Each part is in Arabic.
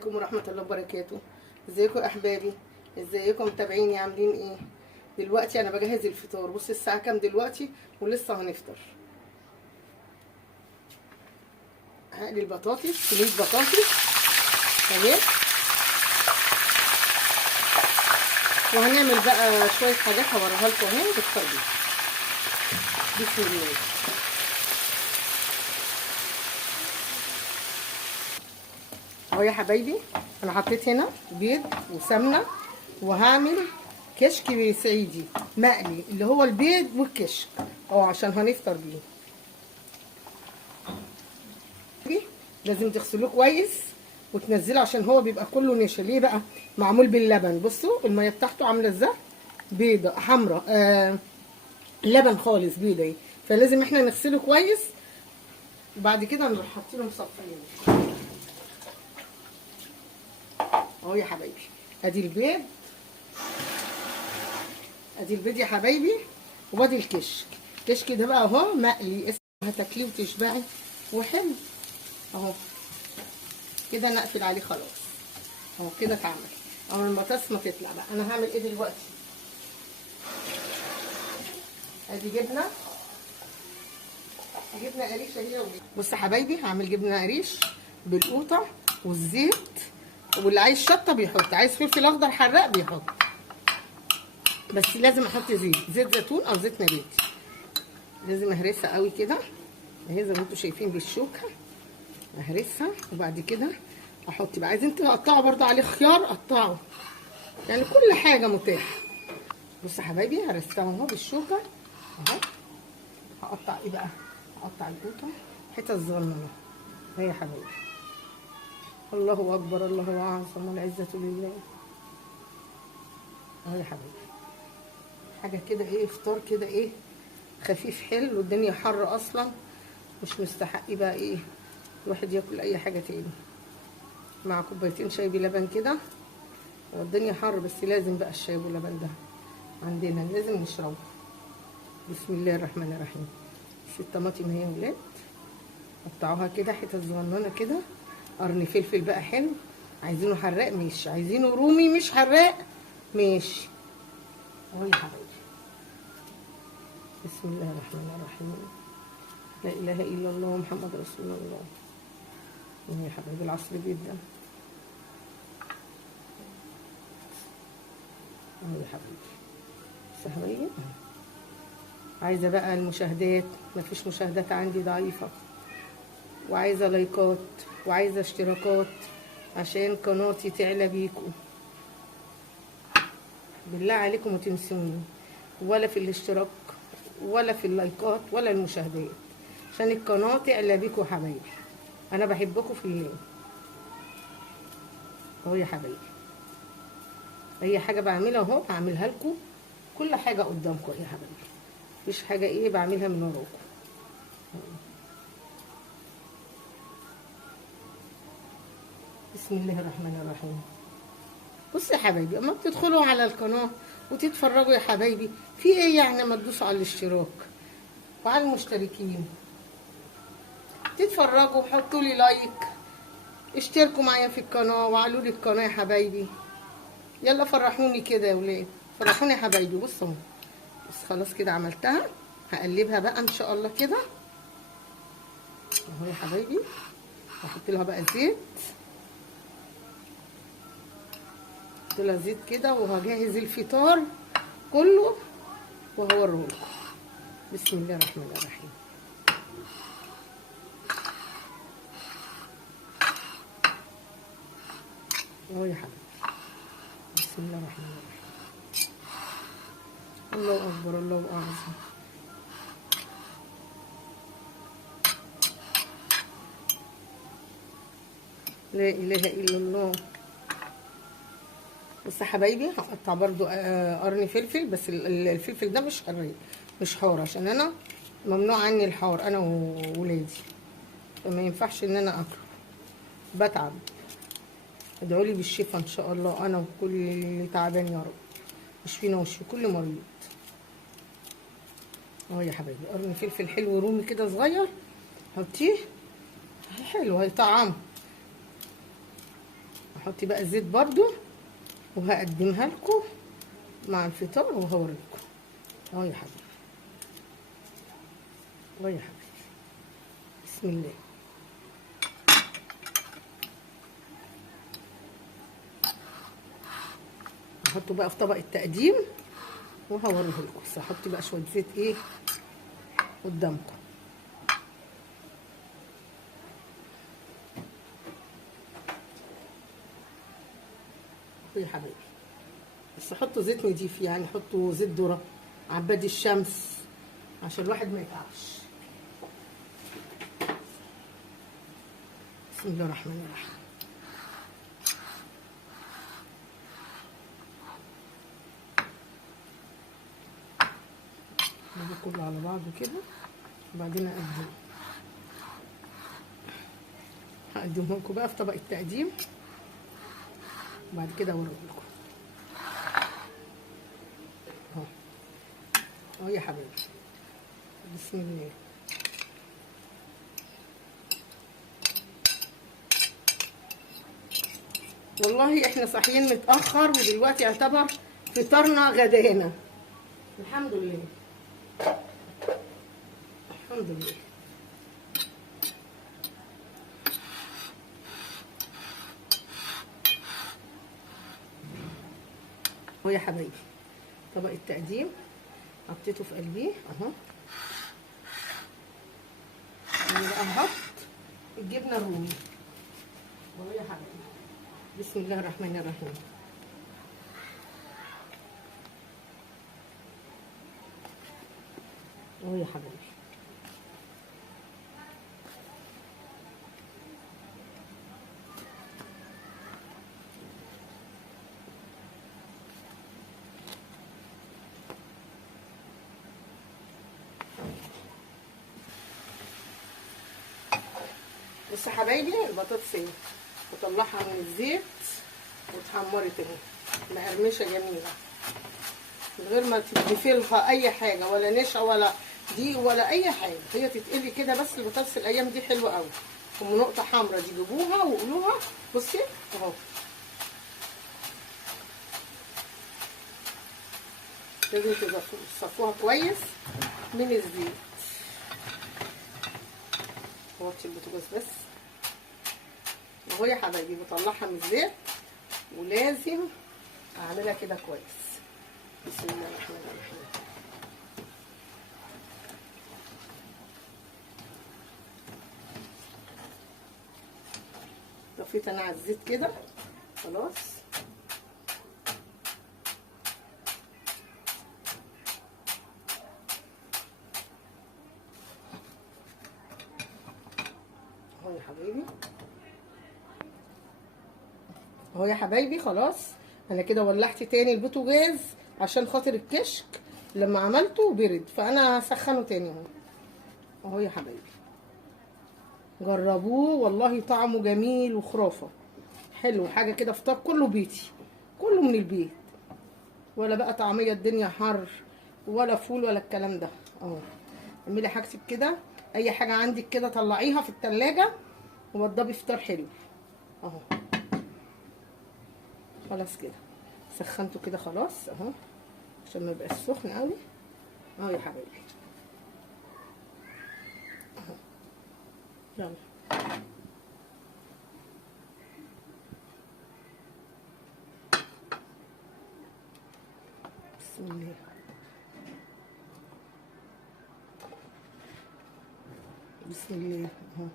عليكم ورحمة الله وبركاته. ازيكم يا احبابي؟ ازيكم متابعيني عاملين ايه؟ دلوقتي انا بجهز الفطار. بص الساعة كام دلوقتي ولسه هنفطر. هقلي البطاطس، صينية بطاطس اهي، وهنعمل بقى شوية حاجات هوريها لكم اهي بالفطار. بسم الله. اهو يا حبايبي انا حطيت هنا بيض وسمنه، وهعمل كشك صعيدي مقلي اللي هو البيض والكشك اهو عشان هنفطر بيه. لازم تغسلوه كويس وتنزله عشان هو بيبقى كله نشا. ليه بقى؟ معمول باللبن. بصوا الميه بتاعته عامله ازاي، بيضه حمراء لبن خالص بيضه اهي، فلازم احنا نغسله كويس وبعد كده نروح حاطينه مصفيين اهو يا حبايبي. ادي البيض، ادي البيض يا حبايبي، وادي الكشك. الكشك ده بقى اهو مقلي، هتاكليه وتشبعي وحلو اهو كده. نقفل عليه خلاص اهو كده اتعمل. اهو البطاطس ما تطلع بقى. انا هعمل ايه دلوقتي؟ ادي جبنه قريشه هي ودي. بص يا حبايبي هعمل جبنه قريش بالقوطه والزيت، واللي عايز شطه بيحط، عايز فلفل اخضر حراق بيحط، بس لازم احط زيت زيتون او زيت نباتي. لازم اهرسها قوي كده اهي زي ما انتم شايفين بالشوكه، اهرسها وبعد كده احط بقى. عايزين تقطعوا برضو عليه خيار قطعوا، يعني كل حاجه متاحه. بص يا حبايبي هرستها اهو بالشوكه اهو. هقطع ايه بقى؟ هقطع القوطه حتت صغننه اهي يا حبايبي. الله اكبر، الله اعظم، والعزه لله اهو يا حبايبي. حاجه كده ايه، فطار كده ايه خفيف حلو، والدنيا حر اصلا مش مستحق بقى ايه الواحد ياكل اي حاجه تاني مع كوبايتين شاي بلبن كده. والدنيا حر بس لازم بقى الشاي بلبن ده عندنا لازم نشربه. بسم الله الرحمن الرحيم. الطماطم اهي يا ولاد، قطعوها كده حتت صغننه كده. قرن فلفل بقى حلو، عايزينه حراق ماشي، عايزينه رومي مش حراق ماشي اهو يا حبايبي. بسم الله الرحمن الرحيم. لا اله الا الله محمد رسول الله. يا حبايبي العصر جدا اهو يا حبايبي. بس يا حبايبي عايزه بقى المشاهدات، مفيش مشاهدات عندي ضعيفه، وعايزه لايكات وعايزه اشتراكات عشان قناتي تعلى بيكم. بالله عليكم ما تنسوني ولا في الاشتراك ولا في اللايكات ولا المشاهدات، عشان القناه تعلى بيكم حبايبي. انا بحبكم في الله اهو يا حبايبي. اي حاجه بعملها اهو بعملها لكم، كل حاجه قدامكم يا حبايبي، مفيش حاجه ايه بعملها من وراكم. بسم الله الرحمن الرحيم. بصوا يا حبايبي اما بتدخلوا على القناه وتتفرجوا يا حبايبي، في ايه يعني ما تدوسوا على الاشتراك وعلى المشتركين، تتفرجوا وحطوا لي لايك، اشتركوا معايا في القناه وعلوا لي القناه يا حبايبي. يلا فرحوني كده يا ولاد، فرحوني يا حبايبي. بصوا بس خلاص كده عملتها، هقلبها بقى ان شاء الله كده اهو يا حبايبي. هحط لها بقى زيت، احط لها زيت كده، وهجهز الفطار كله وهوريهولكم. بسم الله الرحمن الرحيم. اهو يا حبيبي. بسم الله الرحمن الرحيم. الله اكبر، الله اعظم. لا اله الا الله. بصوا يا حبايبي هقطع برضو قرن فلفل، بس الفلفل ده مش حار عشان انا ممنوع عني الحار انا وولادي، فما ينفعش ان انا اكله، بتعب. ادعوا لي بالشفا ان شاء الله انا وكل اللي تعبان يا رب، يشفينا ويشفي كل مريض اهو يا حبايبي. قرن فلفل حلو رومي كده صغير حطيه حلو هيطعمه احط بقى زيت برضو وهقدمها لكم مع الفطار وهوريكم اهو يا حبيبي. اهو يا حبيبي، بسم الله. هحطه بقى في طبق التقديم وهوريه لكم، بس هحط بقى شويه زيت ايه قدامكم. يا حبيبي بس حطوا زيت نضيف، يعني حطوا زيت ذره، عباد الشمس، عشان الواحد ما يتعبش. بسم الله الرحمن الرحيم. ده كله على بعضه كده، وبعدين هقدمه لكم بقى في طبق التقديم، وبعد كده اوريه لكم اهو. اهو يا حبيبي، بسم الله. والله احنا صاحيين متاخر، ودلوقتي يعتبر فطرنا غدانا. الحمد لله الحمد لله. اهو يا حبايبي طبق التقديم حطيته في قلبيه اهو. بقى نحط الجبنه الرومي اهو يا حبايبي. بسم الله الرحمن الرحيم. اهو يا حبايبي. بص يا حبايبي، البطاطس اهي بطلعها من الزيت واتحمرت اهي مقرمشه جميله، من غير ما تضيفي لها اي حاجه، ولا نشا ولا دي ولا اي حاجه، هي تتقلي كده بس. البطاطس الايام دي حلوه قوي، ام نقطه حمراء دي جيبوها وقولوها. بصي اهو، لازم تصفوها كويس من الزيت. وطي البوتاجاز بس اهو يا حبايبي. بطلعها من الزيت ولازم اعملها كده كويس. بسم الله الرحمن الرحيم. طفيت انا على الزيت كده خلاص. اهو يا حبايبي، اهو يا حبايبي خلاص. انا كده ولعت تاني البوتاجاز عشان خاطر الكشك لما عملته برد، فانا هسخنه تاني اهو. اهو يا حبايبي جربوه والله طعمه جميل وخرافه، حلو حاجه كده. فطار كله بيتي، كله من البيت، ولا بقى طعميه الدنيا حر ولا فول ولا الكلام ده. اهو اعملي حاجتك كده، اي حاجه عندك كده طلعيها في التلاجة ووضبي فطار حلو اهو. خلاص كده سخنته كده خلاص اهو، عشان ما يبقاش سخن قوي. اهو يا حبايبي اهو. يلا بسم الله. بسم الله اهو.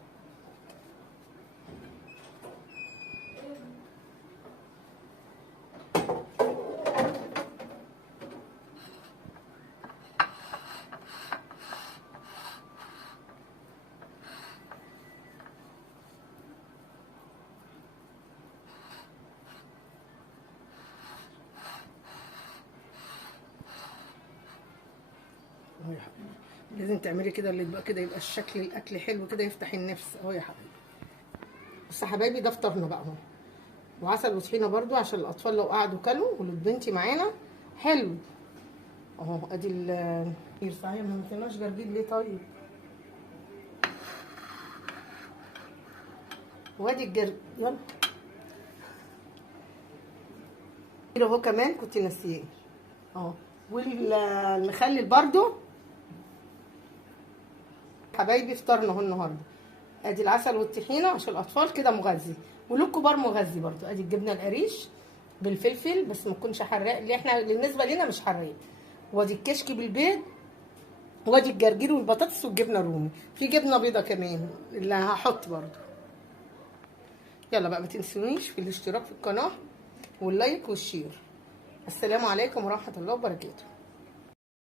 اهو يا حبيبي لازم تعملي كده، اللي يبقى كده يبقى الشكل الاكل حلو كده يفتح النفس. اهو يا حبيبي. بص يا حبايبي ده فطارنا بقى اهو، وعسل وطحينه برضو عشان الاطفال لو قعدوا كلوا، وللبنتي معانا حلو اهو. ادي صحيح ما عملتلناش جرجير ليه طيب؟ وادي يلا اهو كمان كنت ناسياه اهو. والمخلل برضو حبايبي فطرنا اهو النهارده. ادي العسل والطحينه عشان الاطفال كده مغذي، وللكبار مغذي برضو. ادي الجبنه القريش بالفلفل بس ما تكونش حراق، اللي احنا بالنسبه لنا مش حراق. وادي الكشك بالبيض، وادي الجرجير والبطاطس والجبنه الرومي. في جبنه بيضه كمان اللي هحط برضو. يلا بقى ما تنسونيش في الاشتراك في القناه واللايك والشير. السلام عليكم ورحمه الله وبركاته.